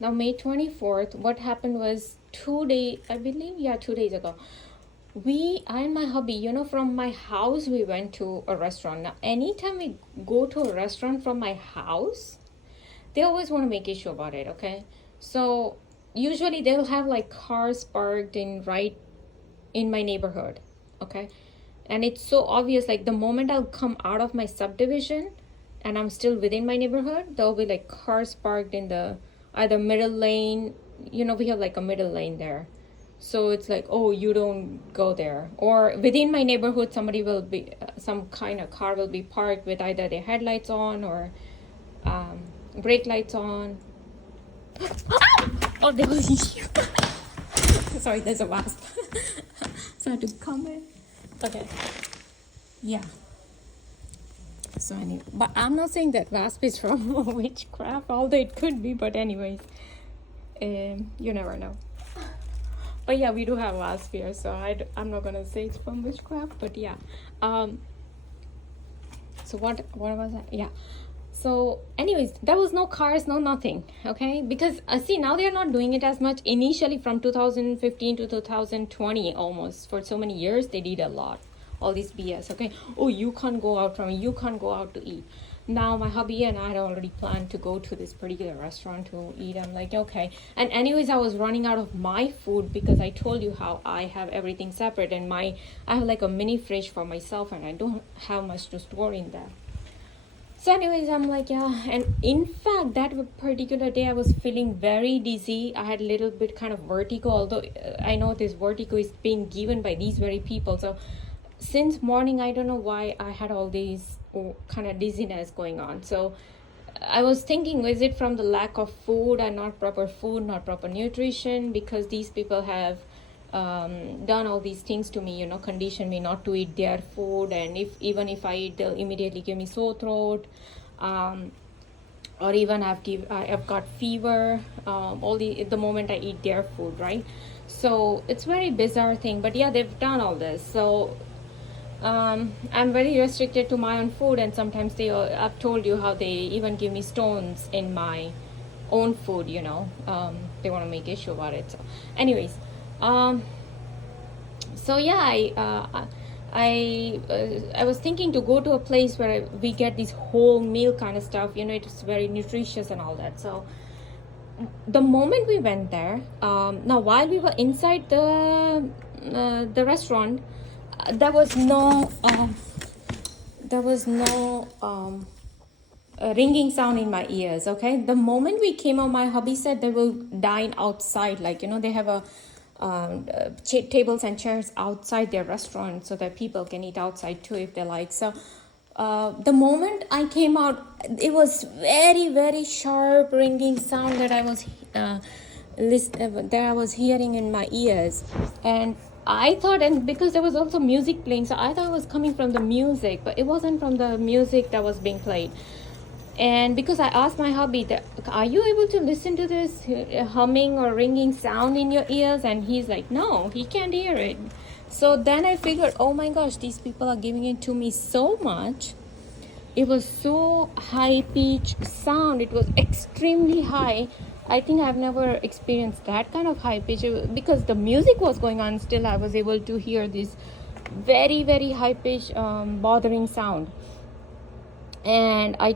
Now, May 24th, what happened was 2 days, I believe, yeah, 2 days ago. I and my hubby, from my house, we went to a restaurant. Now, anytime we go to a restaurant from my house, they always want to make issue about it, okay? So, usually they'll have like cars parked in right in my neighborhood, okay? And it's so obvious, like the moment I'll come out of my subdivision and I'm still within my neighborhood, there'll be like cars parked in the either middle lane. We have like a middle lane there, so it's like, oh, you don't go there. Or within my neighborhood, somebody will be some kind of car will be parked with either their headlights on or brake lights on. Oh, there was you. Sorry, there's a wasp. So I had to comment. Okay. Yeah. So anyway, but I'm not saying that wasp is from witchcraft, although it could be. But anyways, you never know. But yeah, we do have wasp here, so I'm not gonna say it's from witchcraft. But yeah. So what was that? Yeah. So anyways, there was no cars, no nothing, okay? Because see, now they are not doing it as much. Initially from 2015 to 2020, almost for so many years, they did a lot. All this BS, okay? Oh, you can't go out you can't go out to eat. Now my hubby and I had already planned to go to this particular restaurant to eat. I'm like, okay. And anyways, I was running out of my food because I told you how I have everything separate, and I have like a mini fridge for myself, and I don't have much to store in there. So anyways, I'm like, yeah. And in fact, that particular day I was feeling very dizzy. I had a little bit kind of vertigo, although I know this vertigo is being given by these very people. So since morning, I don't know why I had all these kind of dizziness going on. So I was thinking, is it from the lack of food and not proper nutrition? Because these people have done all these things to me, condition me not to eat their food, and even if I eat, they'll immediately give me sore throat, or even I've got fever all the moment I eat their food, right? So it's very bizarre thing, but yeah, they've done all this. So I'm very restricted to my own food, and sometimes I've told you how they even give me stones in my own food, they want to make issue about it. So anyways, so yeah, I was thinking to go to a place where we get this whole meal kind of stuff, it's very nutritious and all that. So the moment we went there, now while we were inside the restaurant, there was no ringing sound in my ears, okay? The moment we came out, my hubby said they will dine outside, like, they have a tables and chairs outside their restaurant so that people can eat outside too if they like. So the moment I came out, it was very, very sharp ringing sound that I was hearing in my ears. And I thought, and because there was also music playing, so I thought it was coming from the music, but it wasn't from the music that was being played. And because I asked my hubby, are you able to listen to this humming or ringing sound in your ears? And he's like, no, he can't hear it. So then I figured, oh my gosh, these people are giving it to me so much. It was so high-pitched sound. It was extremely high. I think I've never experienced that kind of high pitch, because the music was going on. Still, I was able to hear this very, very high-pitched, bothering sound. And I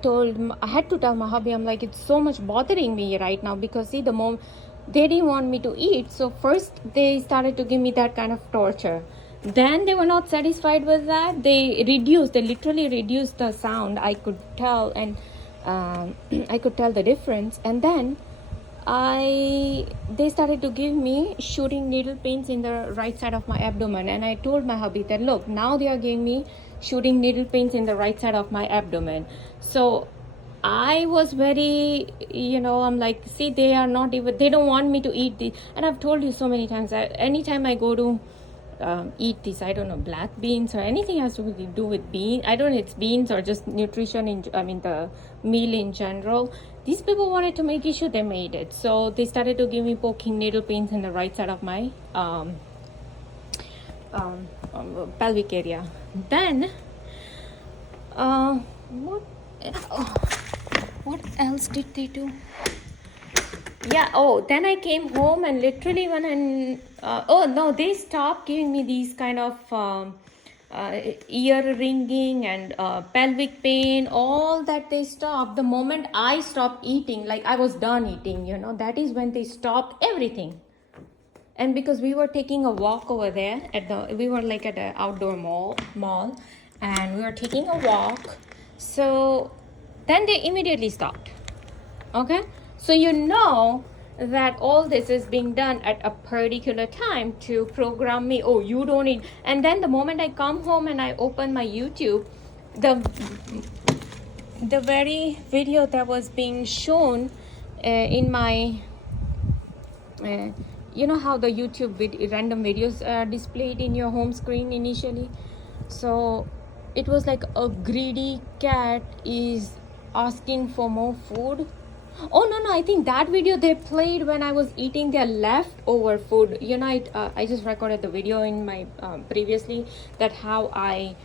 had to tell my hubby, I'm like, it's so much bothering me right now, because see, the moment they didn't want me to eat, so first they started to give me that kind of torture. Then they were not satisfied with that. They literally reduced the sound. I could tell, and I could tell the difference. And then they started to give me shooting needle pains in the right side of my abdomen. And I told my hubby that, look, now they are giving me shooting needle pains in the right side of my abdomen. So I was very, I'm like, see, they don't want me to eat this. And I've told you so many times, anytime I go to eat this, I don't know, black beans or anything has to do with beans. I don't know, it's beans or just nutrition, the meal in general. These people wanted to make issue, they made it. So they started to give me poking needle pains in the right side of my pelvic area. Then what else did they do? Yeah. Oh, then I came home and literally when oh no, they stopped giving me these kind of ear ringing and pelvic pain. All that they stopped the moment I stopped eating. Like I was done eating. That is when they stopped everything. And because we were taking a walk over there we were like at an outdoor mall, and we were taking a walk. So then they immediately stopped. Okay, so that all this is being done at a particular time to program me. Oh, you don't need. And then the moment I come home and I open my YouTube, the very video that was being shown in my you know how the YouTube random videos are displayed in your home screen initially. So it was like a greedy cat is asking for more food. Oh no, I think that video they played when I was eating their leftover food. I just recorded the video in my previously, that how I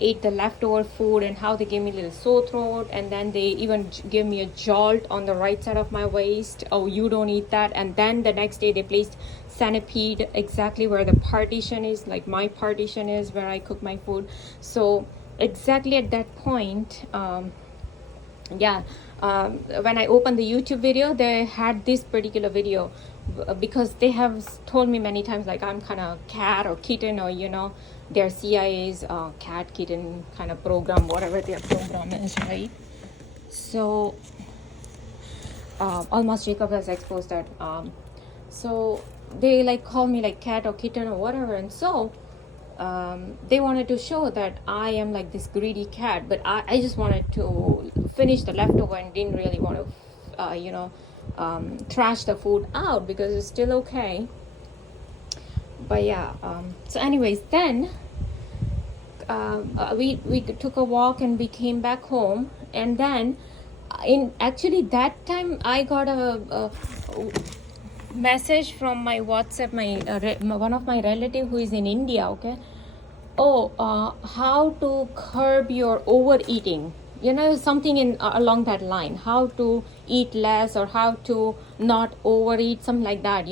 ate the leftover food and how they gave me a little sore throat, and then they even gave me a jolt on the right side of my waist. Oh, you don't eat that. And then the next day they placed centipede exactly where the partition is, like my partition is where I cook my food. So exactly at that point, when I opened the YouTube video, they had this particular video because they have told me many times like I'm kind of cat or kitten, or their CIA's cat kitten kind of program, whatever their program is, right? So almost Jacob has exposed that. So they like call me like cat or kitten or whatever, and so they wanted to show that I am like this greedy cat, but I just wanted to finish the leftover and didn't really want to, trash the food out because it's still okay. But yeah, so anyways, then we took a walk and we came back home, and then in actually that time I got a message from my WhatsApp, my one of my relative who is in India. Okay, how to curb your overeating, something in along that line, how to eat less or how to not overeat, something like that.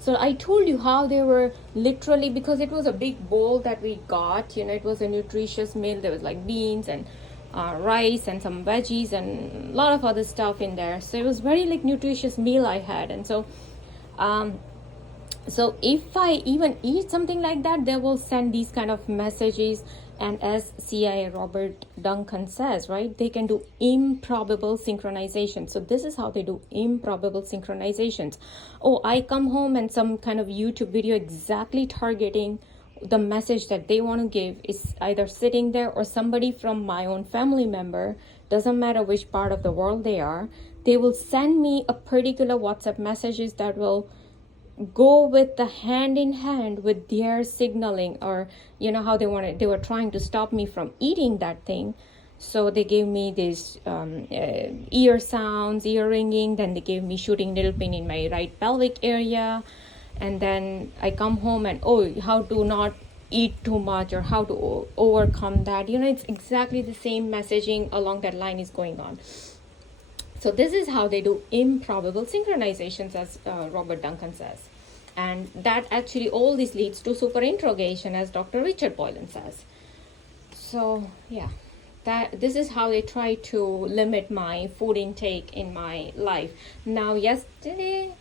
So I told you how they were literally, because it was a big bowl that we got, it was a nutritious meal. There was like beans and rice and some veggies and a lot of other stuff in there. So it was very like nutritious meal I had. And so so if I even eat something like that, they will send these kind of messages. And as CIA Robert Duncan says, right, they can do improbable synchronization. So this is how they do improbable synchronizations. Oh, I come home and some kind of YouTube video exactly targeting the message that they want to give is either sitting there, or somebody from my own family member, doesn't matter which part of the world they are, they will send me a particular WhatsApp messages that will go with the hand in hand with their signaling, or how they were trying to stop me from eating that thing. So they gave me this ear sounds, ear ringing, then they gave me shooting needle pain in my right pelvic area, and then I come home and how to not eat too much or how to overcome that. It's exactly the same messaging along that line is going on. So this is how they do improbable synchronizations, as Robert Duncan says. And that actually, all this leads to superintrogation, as Dr. Richard Boylan says. So yeah, this is how they try to limit my food intake in my life. Now yesterday,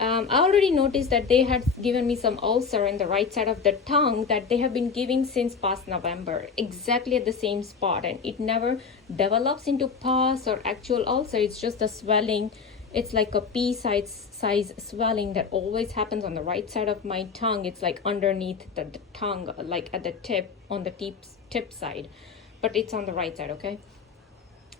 I already noticed that they had given me some ulcer in the right side of the tongue that they have been giving since past November, exactly at the same spot, and it never develops into pus or actual ulcer. It's just a swelling. It's like a pea-size swelling that always happens on the right side of my tongue. It's like underneath the tongue, like at the tip, on the tip side, but it's on the right side, okay?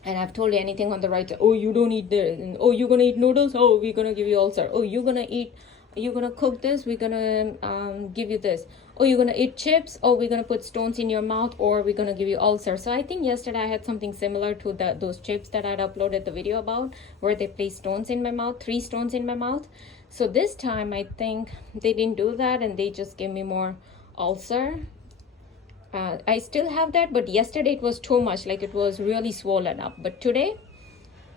And I've told you anything on the right side, oh, you don't eat this, and oh, you're gonna eat noodles, oh, we're gonna give you ulcer, oh, you're gonna cook this, we're gonna give you this, oh, you're gonna eat chips, oh, we're gonna put stones in your mouth, or we're gonna give you ulcer. So I think yesterday I had something similar to those chips that I'd uploaded the video about, where they placed stones in my mouth, 3 stones in my mouth. So this time I think they didn't do that, and they just gave me more ulcer. I still have that, but yesterday it was too much, like it was really swollen up. But today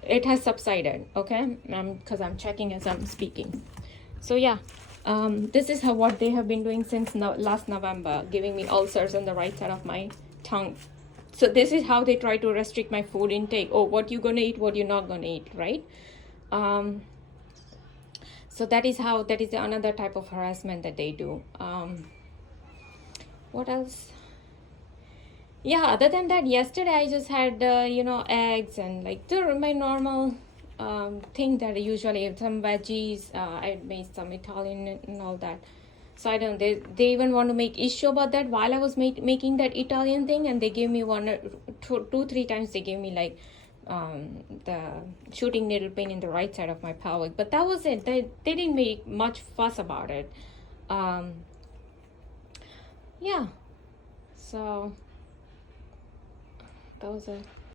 it has subsided. Okay, because I'm checking as I'm speaking. So yeah, this is how what they have been doing since last November, giving me ulcers on the right side of my tongue. So this is how they try to restrict my food intake. Oh, what you gonna eat, what you're not gonna eat, right? So that is another type of harassment that they do. What else? Yeah, other than that, yesterday I just had eggs and like my normal thing that I usually have, some veggies. I made some Italian and all that. So I don't. They even want to make issue about that while I was making that Italian thing, and they gave me two, 3 times. They gave me like the shooting needle pain in the right side of my pelvic, but that was it. They didn't make much fuss about it. Yeah. So that was it.